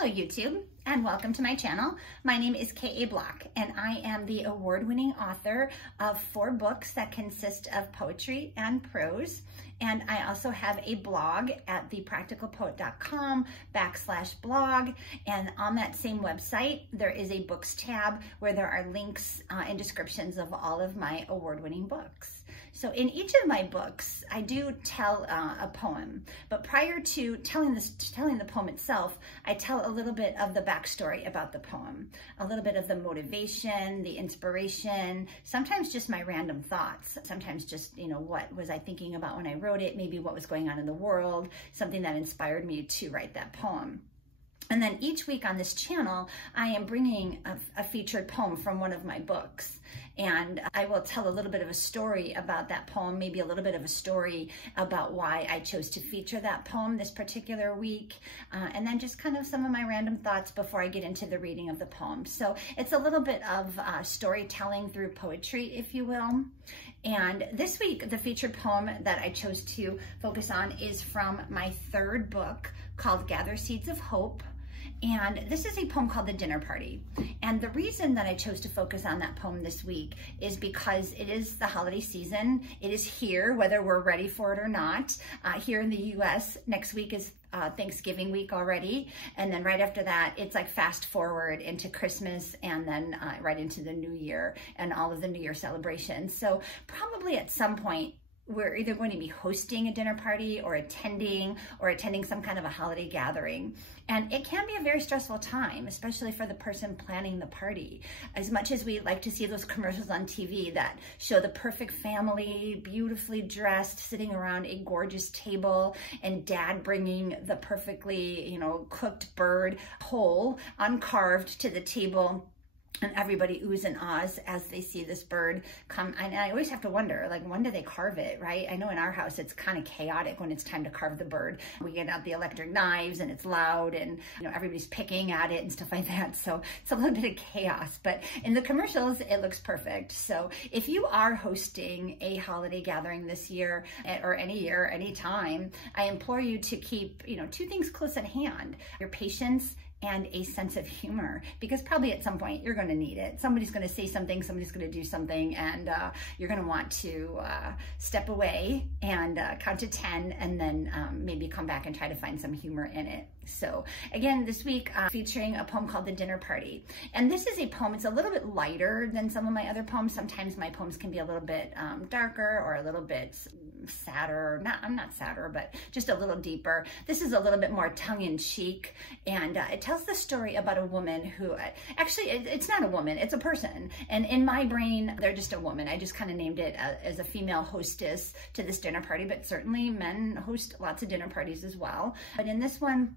Hello YouTube, and welcome to my channel. My name is K.A. Bloch, and I am the award-winning author of 4 books that consist of poetry and prose. And I also have a blog at thepracticalpoet.com/blog. And on that same website, there is a books tab where there are links and descriptions of all of my award-winning books. So in each of my books, I do tell a poem, but prior to telling the poem itself, I tell a little bit of the backstory about the poem, a little bit of the motivation, the inspiration, sometimes just my random thoughts, sometimes just, what was I thinking about when I wrote it, maybe what was going on in the world, something that inspired me to write that poem. And then each week on this channel, I am bringing a featured poem from one of my books. And I will tell a little bit of a story about that poem, maybe a little bit of a story about why I chose to feature that poem this particular week. And then just kind of some of my random thoughts before I get into the reading of the poem. So it's a little bit of storytelling through poetry, if you will. And this week, the featured poem that I chose to focus on is from my 3rd book called Gather Seeds of Hope. And this is a poem called The Dinner Party. And the reason that I chose to focus on that poem this week is because it is the holiday season. It is here, whether we're ready for it or not. Here in the US, next week is Thanksgiving week already. And then right after that, it's like fast forward into Christmas and then right into the New Year and all of the New Year celebrations. So probably at some point, we're either going to be hosting a dinner party or attending some kind of a holiday gathering. And it can be a very stressful time, especially for the person planning the party. As much as we like to see those commercials on TV that show the perfect family, beautifully dressed, sitting around a gorgeous table, and dad bringing the perfectly, cooked bird whole, uncarved to the table, and everybody oohs and ahs as they see this bird come. And I always have to wonder, like, when do they carve it, right? I know in our house, it's kind of chaotic when it's time to carve the bird. We get out the electric knives and it's loud and, everybody's picking at it and stuff like that. So it's a little bit of chaos, but in the commercials, it looks perfect. So if you are hosting a holiday gathering this year or any year, any time, I implore you to keep, 2 things close at hand: your patience and a sense of humor, because probably at some point you're going to need it. Somebody's going to say something, somebody's going to do something, and you're going to want to step away and count to 10 and then maybe come back and try to find some humor in it. So again, this week featuring a poem called The Dinner Party. And this is a poem, it's a little bit lighter than some of my other poems. Sometimes my poems can be a little bit darker or a little bit sadder. I'm not sadder, but just a little deeper. This is a little bit more tongue-in-cheek, and it tells the story about a woman who, actually, it's not a woman, it's a person. And in my brain, they're just a woman. I just kind of named it as a female hostess to this dinner party, but certainly men host lots of dinner parties as well. But in this one,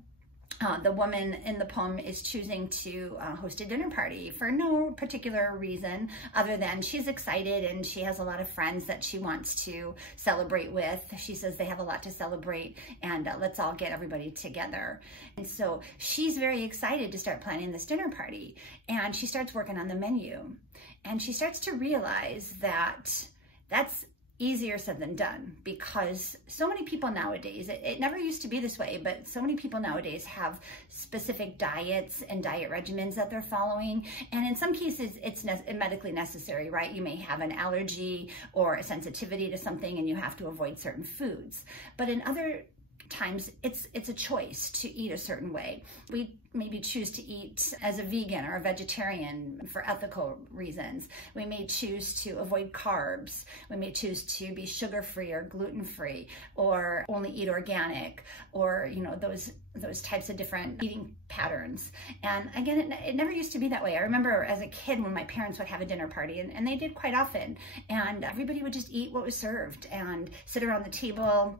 the woman in the poem is choosing to host a dinner party for no particular reason other than she's excited and she has a lot of friends that she wants to celebrate with. She says they have a lot to celebrate, and let's all get everybody together. And so she's very excited to start planning this dinner party, and she starts working on the menu, and she starts to realize that that's easier said than done, because so many people nowadays, it never used to be this way, but so many people nowadays have specific diets and diet regimens that they're following. And in some cases, it's medically necessary, right? You may have an allergy or a sensitivity to something and you have to avoid certain foods. But in other times, it's a choice to eat a certain way. We maybe choose to eat as a vegan or a vegetarian for ethical reasons. We may choose to avoid carbs. We may choose to be sugar-free or gluten-free, or only eat organic, or those types of different eating patterns. And again, it never used to be that way. I remember as a kid when my parents would have a dinner party, and they did quite often, and everybody would just eat what was served and sit around the table,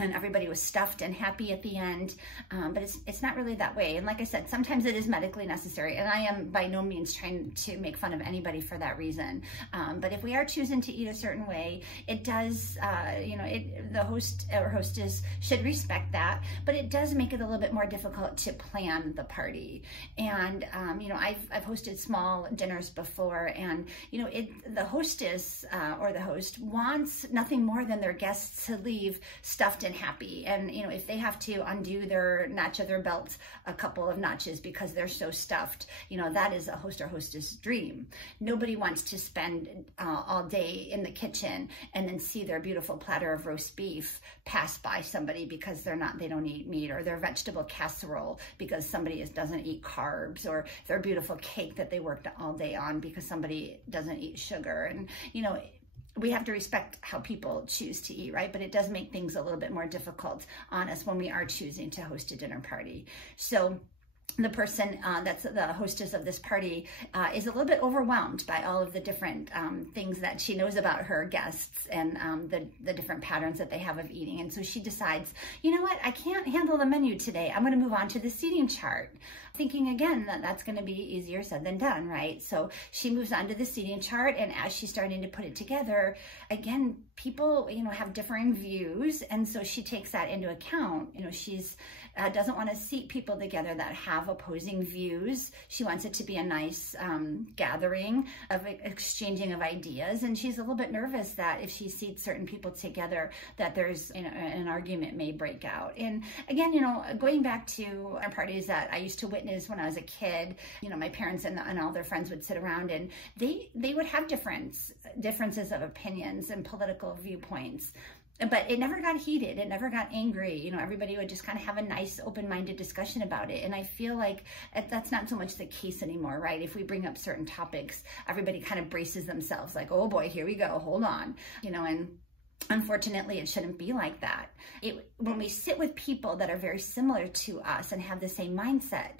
and everybody was stuffed and happy at the end, but it's not really that way. And like I said, sometimes it is medically necessary, and I am by no means trying to make fun of anybody for that reason. But if we are choosing to eat a certain way, it does, the host or hostess should respect that, but it does make it a little bit more difficult to plan the party. And, I've hosted small dinners before, and, the hostess or the host wants nothing more than their guests to leave stuffed stuffed and happy. And, you know, if they have to undo their notch of their belt a couple of notches because they're so stuffed, you know, that is a host or hostess dream. Nobody wants to spend all day in the kitchen and then see their beautiful platter of roast beef pass by somebody because they don't eat meat, or their vegetable casserole because somebody doesn't eat carbs, or their beautiful cake that they worked all day on because somebody doesn't eat sugar. And, you know, we have to respect how people choose to eat, right? But it does make things a little bit more difficult on us when we are choosing to host a dinner party. So the person that's the hostess of this party is a little bit overwhelmed by all of the different things that she knows about her guests and the different patterns that they have of eating. And so she decides, you know what, I can't handle the menu today. I'm going to move on to the seating chart, thinking again that that's going to be easier said than done, right? So she moves on to the seating chart, and as she's starting to put it together, again, people, you know, have differing views, and so she takes that into account. You know, she's doesn't want to seat people together that have opposing views. She wants it to be a nice gathering of exchanging of ideas, and she's a little bit nervous that if she seats certain people together, that there's, you know, an argument may break out. And again, you know, going back to our parties that I used to witness when I was a kid, you know, my parents and all their friends would sit around, and they would have differences of opinions and political viewpoints. But it never got heated. It never got angry. You know, everybody would just kind of have a nice open-minded discussion about it. And I feel like that's not so much the case anymore, right? If we bring up certain topics, everybody kind of braces themselves like, oh boy, here we go, hold on. You know, and unfortunately, it shouldn't be like that. When we sit with people that are very similar to us and have the same mindset,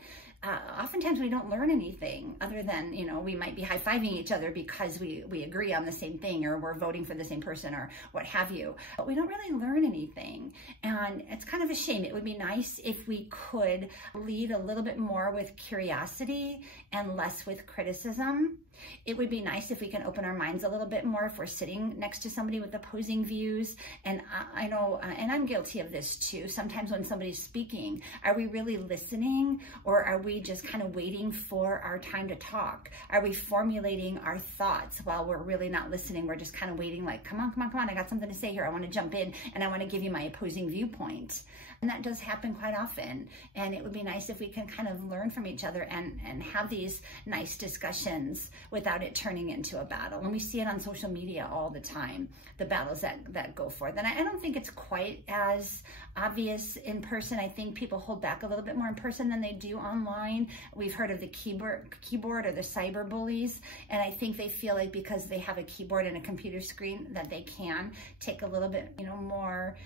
oftentimes we don't learn anything other than, you know, we might be high-fiving each other because we agree on the same thing, or we're voting for the same person, or what have you, but we don't really learn anything. And it's kind of a shame. It would be nice if we could lead a little bit more with curiosity and less with criticism. It would be nice if we can open our minds a little bit more if we're sitting next to somebody with opposing views. And I know, and I'm guilty of this too, sometimes when somebody's speaking, are we really listening, or are we just kind of waiting for our time to talk? Are we formulating our thoughts while we're really not listening? We're just kind of waiting like, come on, come on, come on, I got something to say here. I want to jump in and I want to give you my opposing viewpoint. And that does happen quite often. And it would be nice if we can kind of learn from each other and have these nice discussions without it turning into a battle. And we see it on social media all the time, the battles that go forth. And I don't think it's quite as obvious in person. I think people hold back a little bit more in person than they do online. We've heard of the keyboard or the cyber bullies. And I think they feel like because they have a keyboard and a computer screen that they can take a little bit, you know, more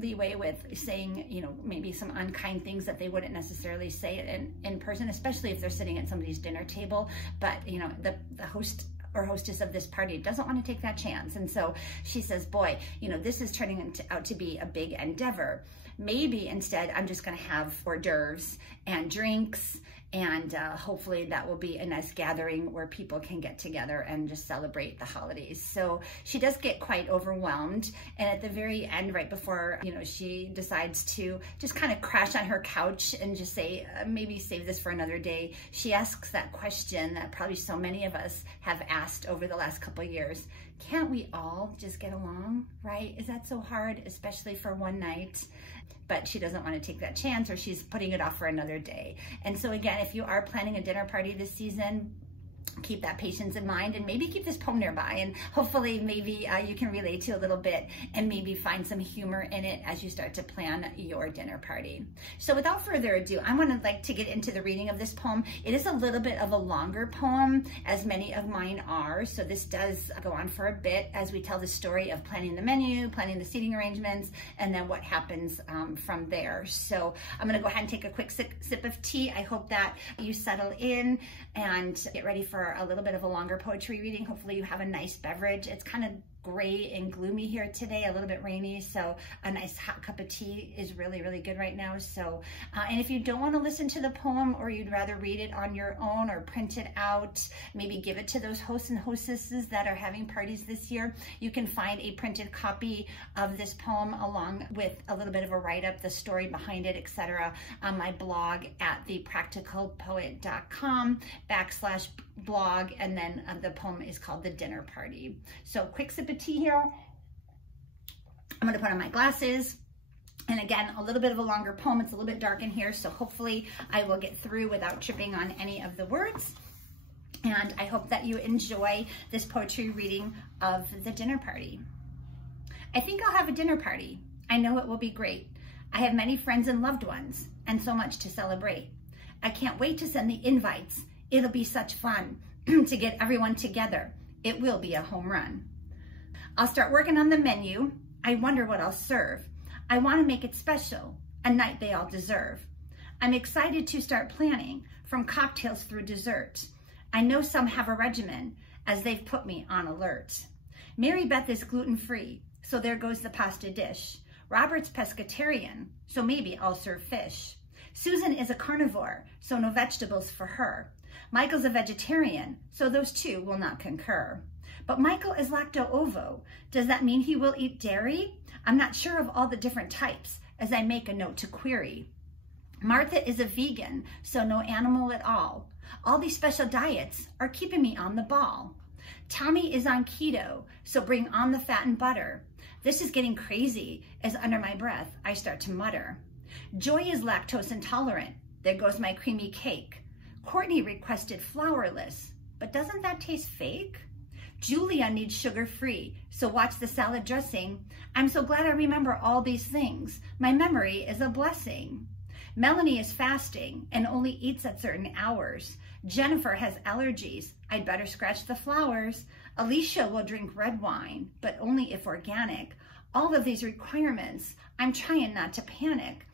leeway with saying, you know, maybe some unkind things that they wouldn't necessarily say in person, especially if they're sitting at somebody's dinner table. But, you know, the host or hostess of this party doesn't want to take that chance. And so she says, boy, you know, this is turning out to be a big endeavor. Maybe instead I'm just going to have hors d'oeuvres and drinks, and hopefully that will be a nice gathering where people can get together and just celebrate the holidays. So she does get quite overwhelmed. And at the very end, right before, you know, she decides to just kind of crash on her couch and just say, maybe save this for another day, she asks that question that probably so many of us have asked over the last couple of years. Can't we all just get along, right? Is that so hard, especially for one night? But she doesn't want to take that chance, or she's putting it off for another day. And so again, if you are planning a dinner party this season, keep that patience in mind, and maybe keep this poem nearby, and hopefully maybe you can relate to a little bit and maybe find some humor in it as you start to plan your dinner party. So without further ado, I want to get into the reading of this poem. It is a little bit of a longer poem, as many of mine are, so this does go on for a bit as we tell the story of planning the menu, planning the seating arrangements, and then what happens from there. So I'm going to go ahead and take a quick sip of tea. I hope that you settle in and get ready for a little bit of a longer poetry reading. Hopefully you have a nice beverage. It's kind of gray and gloomy here today, a little bit rainy, so a nice hot cup of tea is really, really good right now. So, and if you don't want to listen to the poem, or you'd rather read it on your own or print it out, maybe give it to those hosts and hostesses that are having parties this year, you can find a printed copy of this poem along with a little bit of a write-up, the story behind it, etc. on my blog at thepracticalpoet.com/blog, and then the poem is called The Dinner Party. So quick sip of tea here. I'm gonna put on my glasses. And again, a little bit of a longer poem. It's a little bit dark in here, so hopefully I will get through without tripping on any of the words. And I hope that you enjoy this poetry reading of The Dinner Party. I think I'll have a dinner party. I know it will be great. I have many friends and loved ones, and so much to celebrate. I can't wait to send the invites. It'll be such fun to get everyone together. It will be a home run. I'll start working on the menu. I wonder what I'll serve. I want to make it special, a night they all deserve. I'm excited to start planning, from cocktails through dessert. I know some have a regimen, as they've put me on alert. Mary Beth is gluten-free, so there goes the pasta dish. Robert's pescatarian, so maybe I'll serve fish. Susan is a carnivore, so no vegetables for her. Michael's a vegetarian, so those two will not concur. But Michael is lacto-ovo. Does that mean he will eat dairy? I'm not sure of all the different types, as I make a note to query. Martha is a vegan, so no animal at all. All these special diets are keeping me on the ball. Tommy is on keto, so bring on the fat and butter. This is getting crazy, as under my breath, I start to mutter. Joy is lactose intolerant. There goes my creamy cake. Courtney requested flourless, but doesn't that taste fake? Julia needs sugar-free, so watch the salad dressing. I'm so glad I remember all these things. My memory is a blessing. Melanie is fasting and only eats at certain hours. Jennifer has allergies. I'd better scratch the flowers. Alicia will drink red wine, but only if organic. All of these requirements, I'm trying not to panic.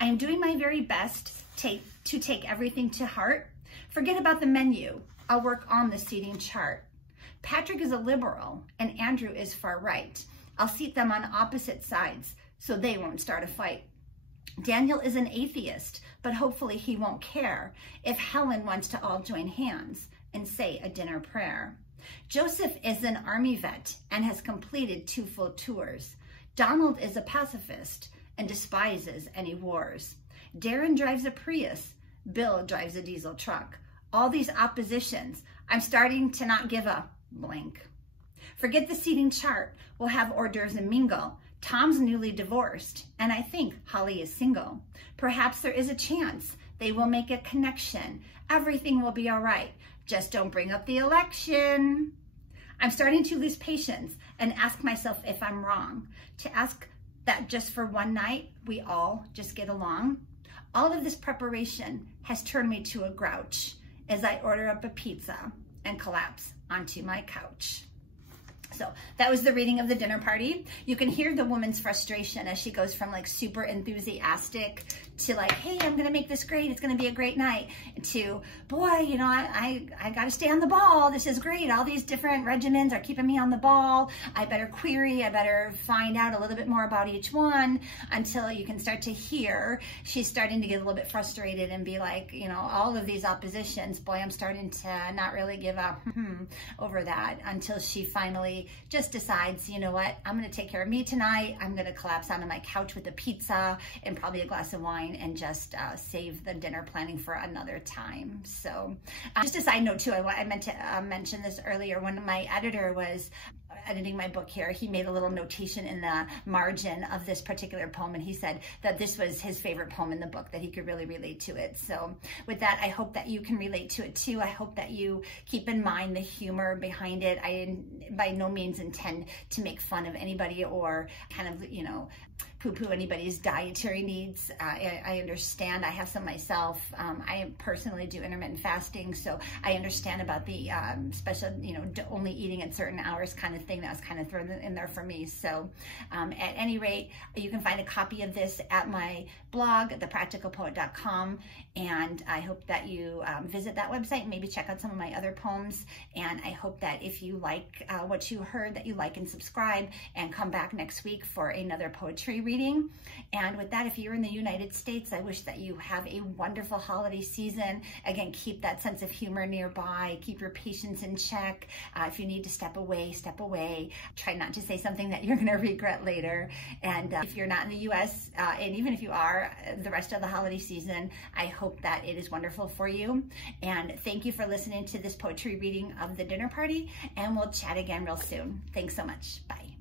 I am doing my very best to take everything to heart. Forget about the menu. I'll work on the seating chart. Patrick is a liberal and Andrew is far right. I'll seat them on opposite sides so they won't start a fight. Daniel is an atheist, but hopefully he won't care if Helen wants to all join hands and say a dinner prayer. Joseph is an army vet and has completed 2 full tours. Donald is a pacifist and despises any wars. Darren drives a Prius. Bill drives a diesel truck. All these oppositions, I'm starting to not give a blank. Forget the seating chart. We'll have hors d'oeuvres and mingle. Tom's newly divorced, and I think Holly is single. Perhaps there is a chance they will make a connection. Everything will be all right. Just don't bring up the election. I'm starting to lose patience and ask myself if I'm wrong. To ask that just for one night, we all just get along. All of this preparation has turned me to a grouch as I order up a pizza and collapse onto my couch. So that was the reading of The Dinner Party. You can hear the woman's frustration as she goes from like super enthusiastic to like, hey, I'm gonna make this great, it's gonna be a great night, to, boy, you know, I gotta stay on the ball, this is great, all these different regimens are keeping me on the ball, I better query, I better find out a little bit more about each one, until you can start to hear she's starting to get a little bit frustrated and be like, you know, all of these oppositions, boy, I'm starting to not really give up over that, until she finally just decides, you know what, I'm gonna take care of me tonight, I'm gonna collapse onto my couch with a pizza and probably a glass of wine and just save the dinner planning for another time. So just a side note too, I meant to mention this earlier. When my editor was editing my book here, he made a little notation in the margin of this particular poem, and he said that this was his favorite poem in the book, that he could really relate to it. So with that, I hope that you can relate to it too. I hope that you keep in mind the humor behind it. I by no means intend to make fun of anybody or kind of, you know, poo-poo anybody's dietary needs. I understand. I have some myself. I personally do intermittent fasting, so I understand about the special, you know, only eating at certain hours kind of thing. That was kind of thrown in there for me. So at any rate, you can find a copy of this at my blog, thepracticalpoet.com, and I hope that you visit that website and maybe check out some of my other poems. And I hope that if you like what you heard, that you like and subscribe and come back next week for another poetry reading. And with that, if you're in the United States, I wish that you have a wonderful holiday season. Again, keep that sense of humor nearby. Keep your patience in check. If you need to step away, step away. Try not to say something that you're going to regret later. And if you're not in the U.S., and even if you are, the rest of the holiday season, I hope that it is wonderful for you. And thank you for listening to this poetry reading of The Dinner Party. And we'll chat again real soon. Thanks so much. Bye.